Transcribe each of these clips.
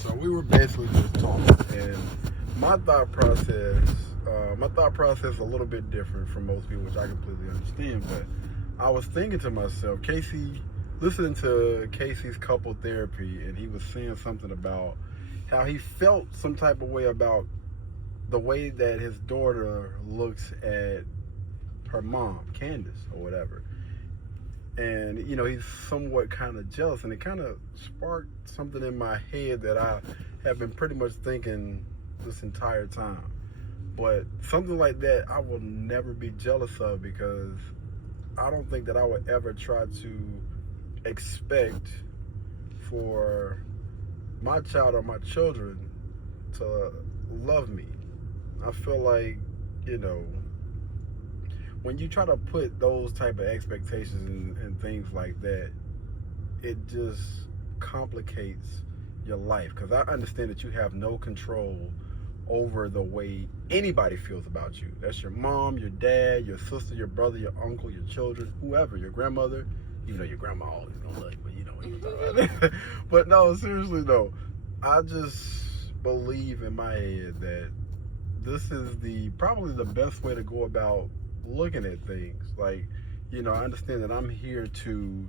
So we were basically just talking, and my thought process, is a little bit different from most people, which I completely understand. But I was thinking to myself, listening to Casey's couple therapy, and he was saying something about how he felt some type of way about the way that his daughter looks at her mom, Candace, or whatever. And he's somewhat kind of jealous, and it kind of sparked something in my head that I have been pretty much thinking this entire time. But something like that I will never be jealous of, because I don't think that I would ever try to expect for my child or my children to love me. I feel like, you know, when you try to put those type of expectations and things like that, it just complicates your life. Because I understand that you have no control over the way anybody feels about you. That's your mom, your dad, your sister, your brother, your uncle, your children, whoever, your grandmother. Even though your grandma always gonna love you, but you know what I'm talking about. But no, seriously though, I just believe in my head that this is probably the best way to go about looking at things. Like, I understand that I'm here to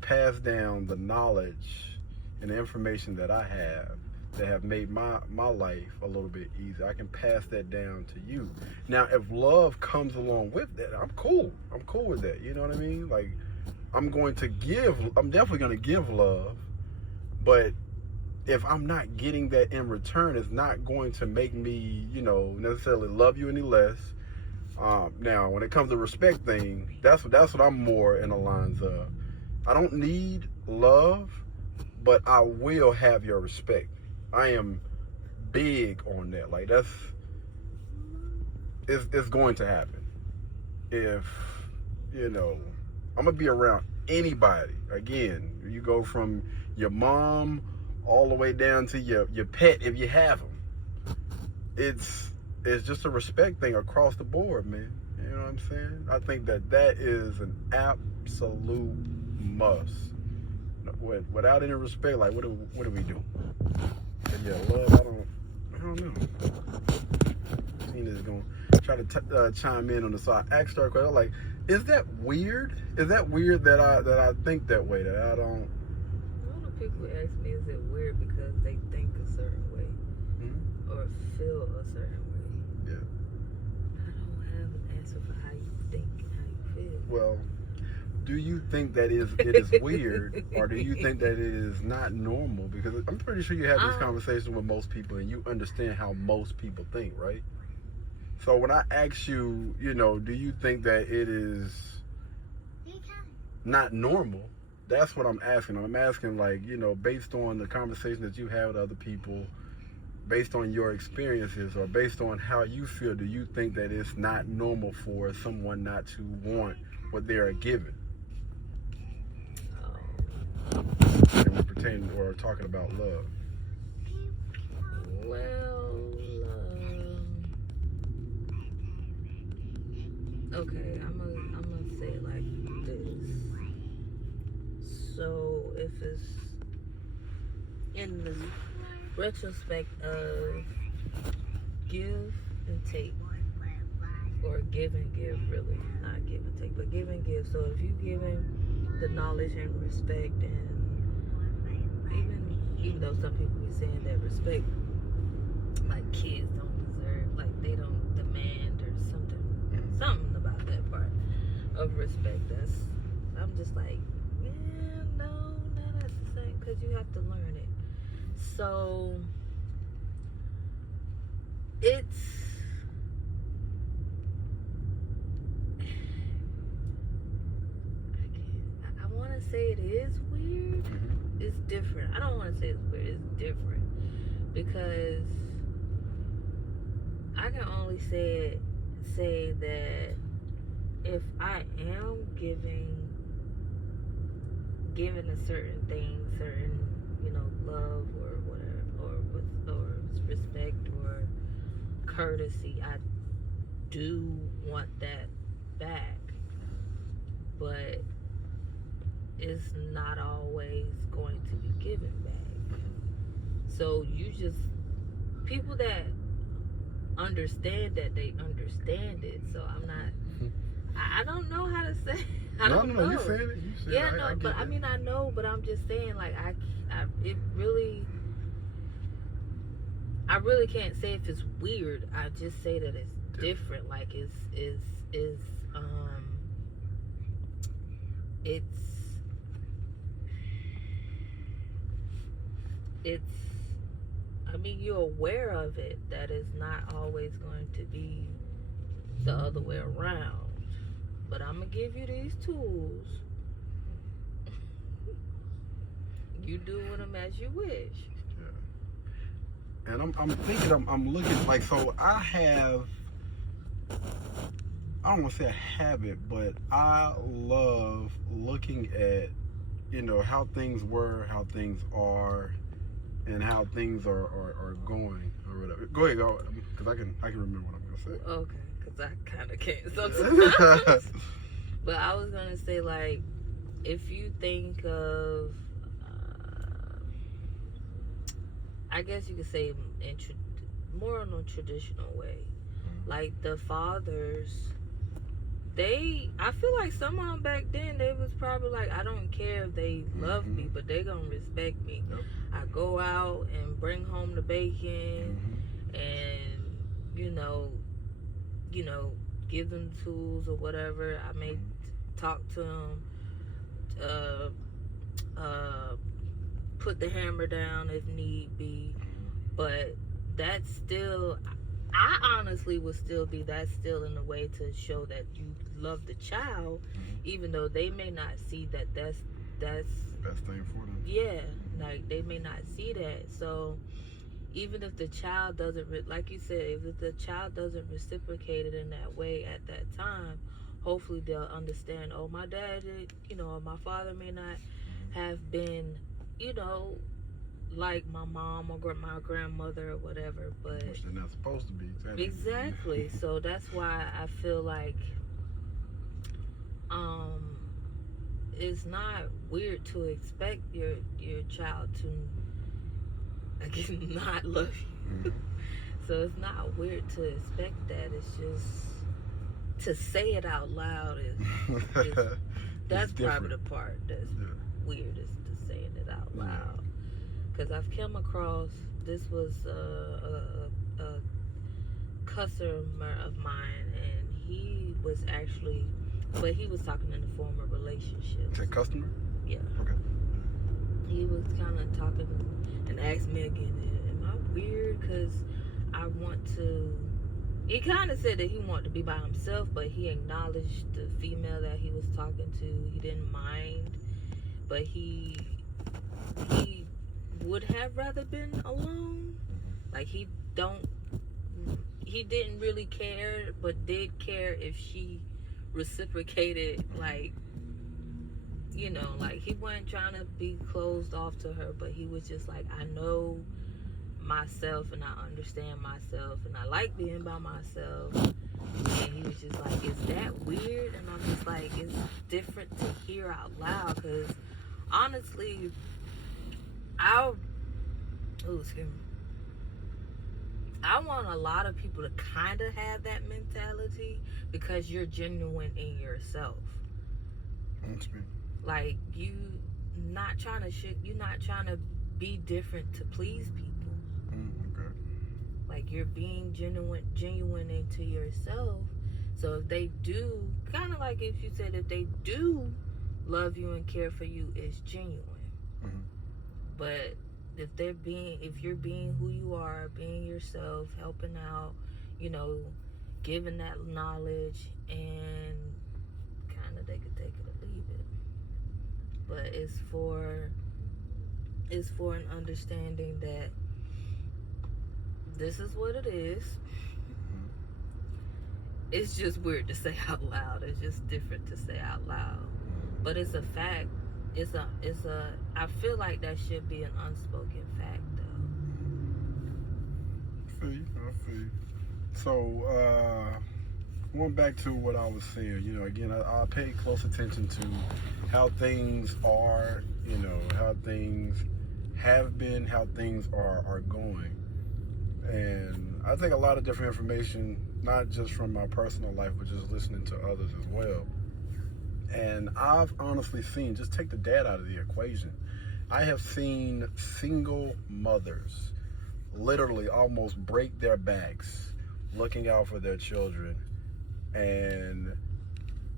pass down the knowledge and the information that I have that have made my life a little bit easier. I can pass that down to you. Now, if love comes along with that, I'm cool. I'm cool with that. You know what I mean? Like, I'm definitely going to give love, but if I'm not getting that in return, it's not going to make me, necessarily love you any less. Now, when it comes to respect thing, that's what I'm more in the lines of. I don't need love, but I will have your respect. I am big on that. Like, it's going to happen. If, I'm gonna be around anybody. Again, you go from your mom all the way down to your pet, if you have them. It's just a respect thing across the board, man. You know what I'm saying? I think that is an absolute must. Without any respect, like, what do we do? And yeah, love, I don't know. Tina's gonna try to chime in on this. So I asked her a question, like, is that weird? Is that weird that I think that way? That I don't. A lot of people ask me, is it weird because they think a certain way, or feel a certain way? Yeah. I don't have an answer for how you think and how you feel. Well, do you think that it is weird, or do you think that it is not normal? Because I'm pretty sure you have these conversations with most people, and you understand how most people think, right? So when I ask you, do you think that it is not normal? That's what I'm asking. I'm asking, like, based on the conversation that you have with other people, based on your experiences, or based on how you feel, do you think that it's not normal for someone not to want what they are given? And we're pretending or talking about love. Well, okay, I'm gonna say it like this. So if it's in the retrospect of give and take, or give and give, really, not give and take, but give and give. So if you giving the knowledge and respect, and even though some people be saying that respect, like, kids don't deserve, like, they don't demand or something about that part of respect. I'm just like, yeah, no, not at the same, because you have to learn it. So I want to say it is weird. It's different. I don't want to say it's weird. It's different, because I can only say that if I am giving a certain thing, certain, love or whatever, or respect or courtesy, I do want that back, but it's not always going to be given back. So you just people that understand that they understand it. So I'm not. I don't know how to say. I don't know. You said it. You said Yeah, it. no, I but get I that. mean I know, but I'm just saying like it really. I really can't say if it's weird. I just say that it's different. Like um it's it's I mean you're aware of it that it's not always going to be the other way around. But I'm gonna give you these tools. You do with them as you wish. Yeah. And I'm thinking, I'm looking like, so I don't want to say a habit, but I love looking at, how things were, how things are, and how things are going or whatever. Go ahead, go, because I can remember what I'm gonna say. Okay, because I kind of can't sometimes. But I was gonna say like, if you think of, I guess you could say more in a traditional way, like the fathers. I feel like some of them back then, they was probably like, I don't care if they love me, but they gonna respect me. Yep. I go out and bring home the bacon, and you know, give them tools or whatever. I may talk to them, uh, put the hammer down if need be, but that's still. I honestly would still be that's still in a way to show that you love the child, even though they may not see that that's best thing for them. Yeah, like they may not see that. So even if the child doesn't, like you said, if the child doesn't reciprocate it in that way at that time, hopefully they'll understand. Oh, my dad, or my father may not have been, you know, like my mom or my grandmother or whatever, but which they're not supposed to be. Exactly. So that's why I feel like it's not weird to expect your child to, I guess, not love you. So it's not weird to expect that. It's just to say it out loud is that's probably the part that's weird, is to saying it out loud. Because I've come across, this was a customer of mine, and he was actually, but he was talking in the form of relationships. Is that customer? Yeah. Okay. He was kind of talking and asked me again, am I weird? Because I want to. He kind of said that he wanted to be by himself, but he acknowledged the female that he was talking to. He didn't mind, but he would have rather been alone. Like he didn't really care, but did care if she reciprocated. Like, like he wasn't trying to be closed off to her, but he was just like, I know myself and I understand myself and I like being by myself. And he was just like, is that weird? And I'm just like, it's different to hear out loud, because honestly, I want a lot of people to kind of have that mentality, because you're genuine in yourself. Like, you're not trying to be different to please people. Okay. Like, you're being genuine into yourself. So if they do, kind of like if you said, if they do love you and care for you, it's genuine. But if you're being who you are, being yourself, helping out, giving that knowledge, and kind of they could take it or leave it. But it's for an understanding that this is what it is. It's just weird to say out loud. It's just different to say out loud. But it's a fact. I feel like that should be an unspoken fact, though. I feel you. So, going back to what I was saying, again, I pay close attention to how things are, how things have been, how things are going. And I think a lot of different information, not just from my personal life, but just listening to others as well. And I've honestly seen, just take the dad out of the equation, I have seen single mothers literally almost break their backs looking out for their children. And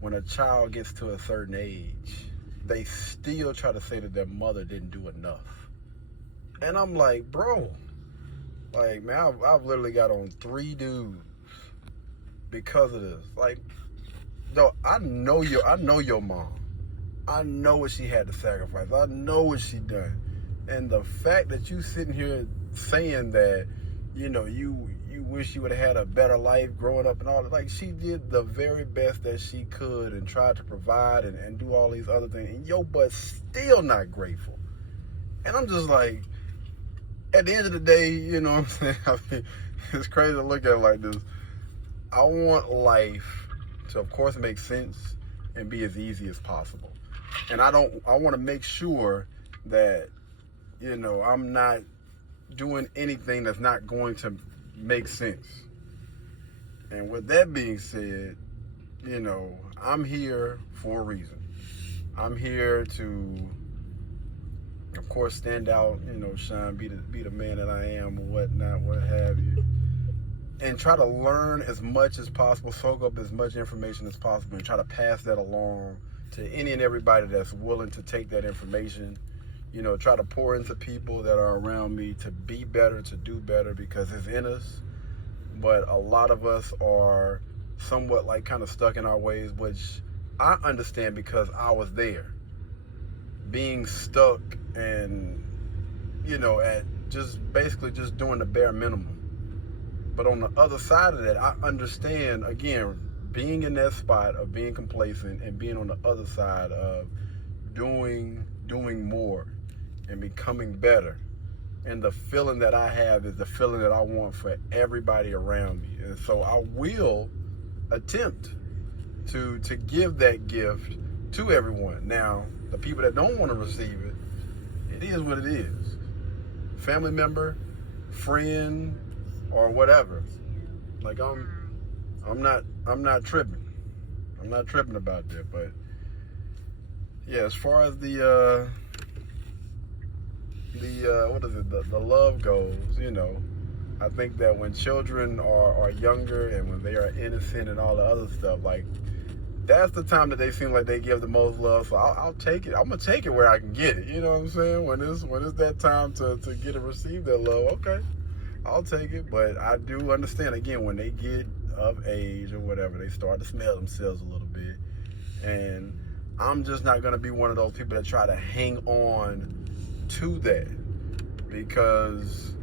when a child gets to a certain age, they still try to say that their mother didn't do enough. And I'm like, bro, like, man, I've literally got on 3 dudes because of this. Like, no, I know your mom. I know what she had to sacrifice. I know what she done. And the fact that you sitting here saying that, you wish you would have had a better life growing up and all that, like, she did the very best that she could and tried to provide and do all these other things. And your butt's still not grateful. And I'm just like, at the end of the day, you know what I'm saying? I mean, it's crazy to look at it like this. I want life to, of course, make sense and be as easy as possible. And I want to make sure that, I'm not doing anything that's not going to make sense. And with that being said, I'm here for a reason. I'm here to, of course, stand out, shine, be the man that I am, or whatnot, what have you. And try to learn as much as possible, soak up as much information as possible, and try to pass that along to any and everybody that's willing to take that information. Try to pour into people that are around me to be better, to do better, because it's in us. But a lot of us are somewhat like kind of stuck in our ways, which I understand because I was there. Being stuck and, at just basically just doing the bare minimum. But on the other side of that, I understand, again, being in that spot of being complacent and being on the other side of doing more and becoming better. And the feeling that I have is the feeling that I want for everybody around me. And so I will attempt to give that gift to everyone. Now, the people that don't want to receive it, it is what it is. Family member, friend, or whatever. Like, I'm not tripping. I'm not tripping about that. But yeah, as far as the love goes, I think that when children are younger and when they are innocent and all the other stuff, like, that's the time that they seem like they give the most love. So I'll take it. I'm gonna take it where I can get it. You know what I'm saying? When it's that time to get and receive that love, okay, I'll take it. But I do understand, again, when they get of age or whatever, they start to smell themselves a little bit. And I'm just not gonna be one of those people that try to hang on to that, because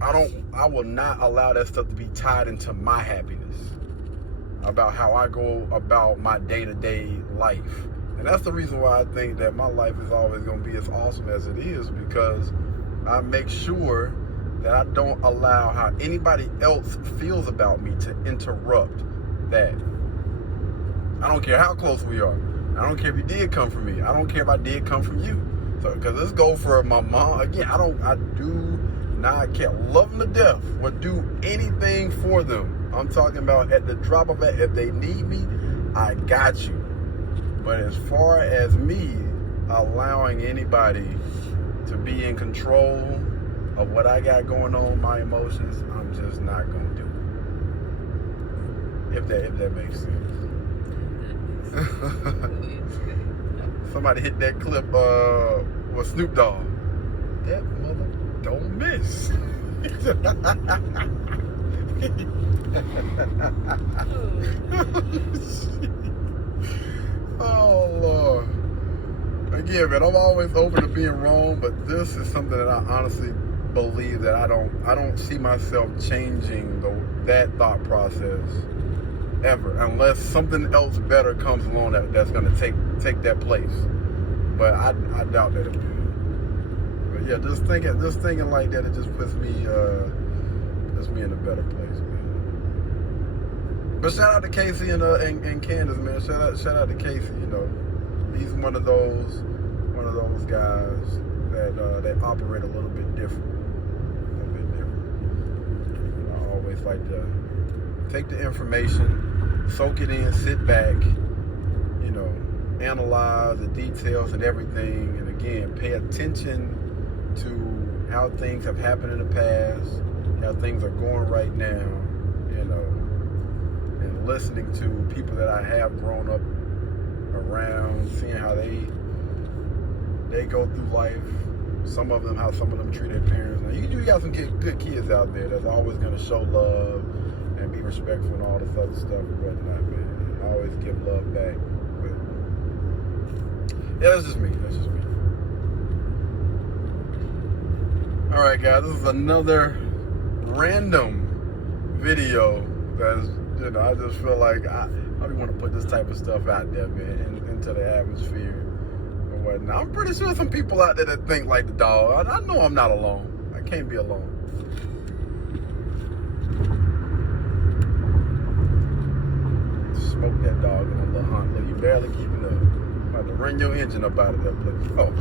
I will not allow that stuff to be tied into my happiness, about how I go about my day-to-day life. And that's the reason why I think that my life is always going to be as awesome as it is, because I make sure that I don't allow how anybody else feels about me to interrupt that. I don't care how close we are. I don't care if you did come from me. I don't care if I did come from you. So, because let's go for my mom. Again, I do not care. Love them to death. Would do anything for them. I'm talking about at the drop of it. If they need me, I got you. But as far as me allowing anybody to be in control of what I got going on, my emotions, I'm just not gonna do it. If that makes sense. Somebody hit that clip with Snoop Dogg. That mother don't miss. Oh Lord. Again, man, I'm always open to being wrong, but this is something that I honestly believe that I don't see myself changing that thought process ever, unless something else better comes along that's going to take that place. But I doubt that it will. But yeah, just thinking like that, it just puts me in a better place, man. But shout out to Casey and Candace, man. Shout out to Casey. He's one of those guys that operate a little bit different. I always like to take the information, soak it in, sit back, analyze the details and everything, and again, pay attention to how things have happened in the past, how things are going right now, and listening to people that I have grown up around, seeing how they go through life. How some of them treat their parents. Now, you got some good kids out there that's always going to show love and be respectful and all this other stuff and whatnot, man. I always give love back. But yeah, that's just me. All right, guys, this is another random video that's, I just feel like I want to put this type of stuff out there, man, into the atmosphere and whatnot. I'm pretty sure some people out there that think like the dog. I know I'm not alone. I can't be alone. Smoke that dog in a little hunt. Look, you barely keeping up. I'm about to run your engine up out of that place. Oh.